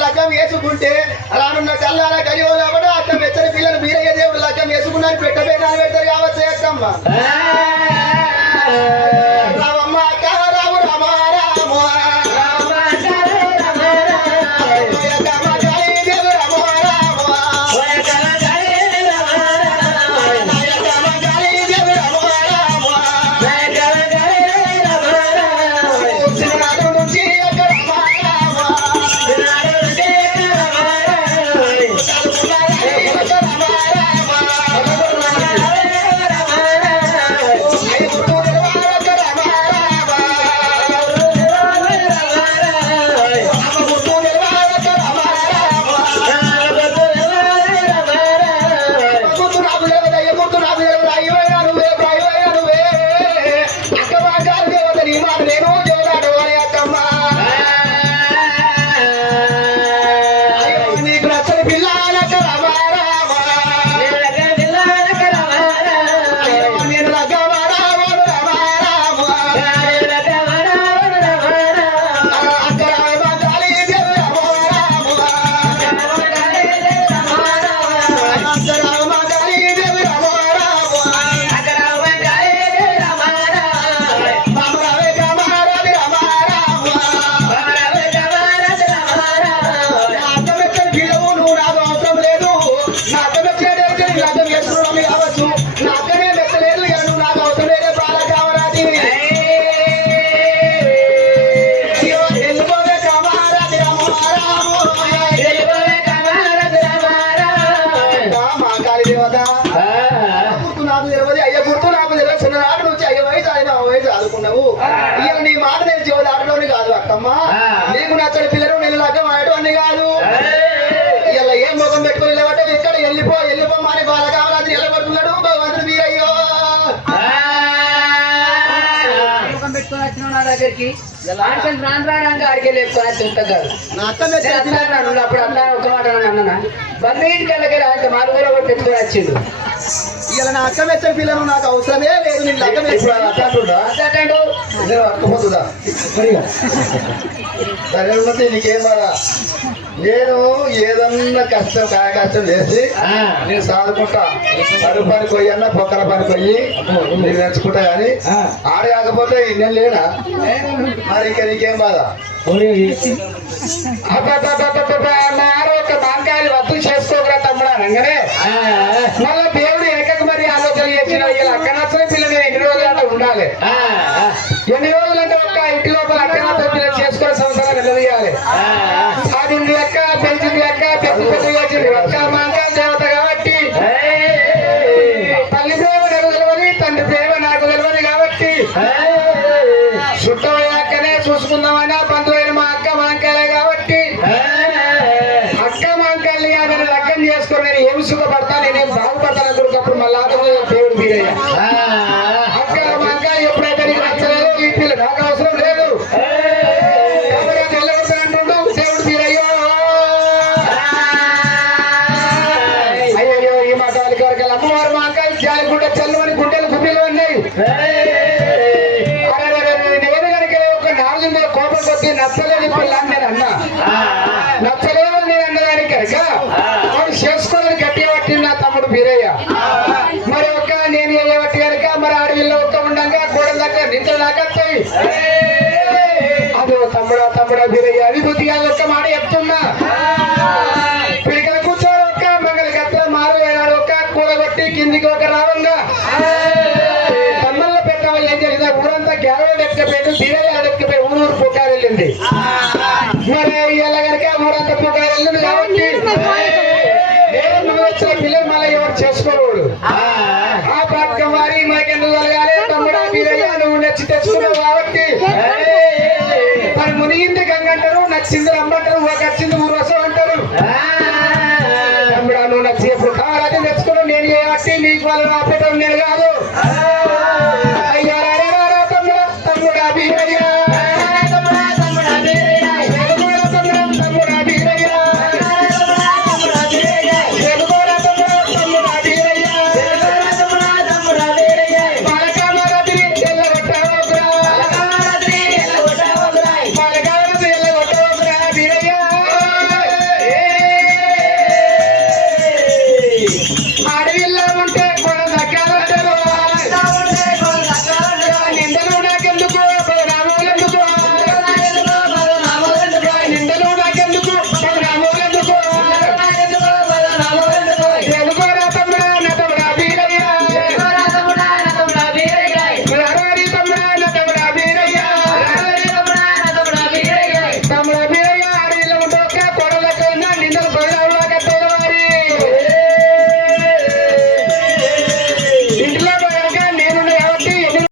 లగ్గం వేసుకుంటే అలా నున్న చల్లార కలియోలు అవ్వడం. అత్త పిల్లలు మీరయ్య దేవుడు లగ్గం వేసుకున్నాను పెట్టబెట్టాను పెడతారు కావచ్చు అక్కమ్మ నేను వచ్చినావు నా దగ్గరికి. ఆడికి రాను రానంగా ఆడికి లేపుకొని తింటారు నా అత్తమే అప్పుడు అన్న ఒక మాట అన్న బండి ఇంటికి వెళ్ళకి రాంటే మారుమూల కూడా పెట్టుకొని వచ్చిండు. ఇలా నా అక్క మెచ్చని పిల్లలు నాకు అవసరమే లేదు నేను లగ్గం ఇప్పుడు వేసుకున్నా అట్లా అంతేటండు నేను అట్టుకుపోతుందా సరే ఉన్నది నీకేం బాధ? నేను ఏదన్నా కష్టం కాయ కష్టం చేసి నేను సాదుకుంటా. పరుగు పని పోయి అన్న పొక్కల పని పోయి నేను నేర్చుకుంటా కానీ ఆడ కాకపోతే నేను లేనా? మరి ఇంకా నీకేం బాధ? అన్నారు ఒక వద్దు చేసుకోగల తమ్ముడు అనగానే మళ్ళా దేవుడు వెనకకు మరి ఆలోచన చేసిన ఇలా అక్కనచ్చని పిల్లలు ఎన్ని రోజులు అంటే ఉండాలి. ఎన్ని రోజులు అంటే ఒక్క ఇంటి లోపల అక్కనచ్చని చేసుకుని నేను ఏమి సుఖపడతా నేనేం బాగుపడతాను అనుకున్నప్పుడు మళ్ళీ ఆటలో దేవుడు మీరయ్యా ఎప్పుడైతే నీకు నచ్చలేదు ఈ పిల్ల నాకు అవసరం లేదు. ఎవరైనా నిలబడతానంటుండు, దేవుడు మీరయ్యో అయ్యయ్యో ఈ మాట వాళ్ళకి వరకు అమ్మవారు మాంకాయలు జాలి గుడ్డ చల్లువని గుడ్డలు గుడ్డలు ఉన్నాయి. బీరయ్య మరి ఒక్క నేను చేయబట్టి కనుక మరి అడవిలో ఒక్క ఉండగా గోడల దగ్గర నింతలు నాకొస్తాయి అదో తమ్ముడా తమ్ముడా బీరయ్య అది బుద్ధిగా ఒక్క మాట చెప్తున్నా. పిడికల కూర్చోడు ఒక్క మంగళ గత్ర మారు వేలాడు ఒక్క కూడగొట్టి కిందికి ఒక రావంగా. తమ్మల్ల పెట్ట వాళ్ళు ఏం చేసింది ఊరంతా గ్యారలు ఎక్కపోయాడు బీరయ్య ఎక్కపోయి ఊరు ఊరు పుట్టారు వెళ్ళింది. మరి ఇలా కనుక ఊరంతా పుట్టారు వెళ్ళింది కాబట్టి. చేసుకోవాడు ఆ. పథకం వారి మాకెందుకు కలగాలి? తమ్ముడా మీరయ్యా నువ్వు నచ్చి తెచ్చుకున్నావు కాబట్టి తను మునిగింది గంగ నచ్చింది రమ్మంటారు ఒక వచ్చింది ఊరసం అంటారు. తమ్ముడా నువ్వు నచ్చి ఎప్పుడు కావాలంటే తెచ్చుకున్నావు. నేను చేయాలి నీకు వాళ్ళు ఆపేటం నేనుగా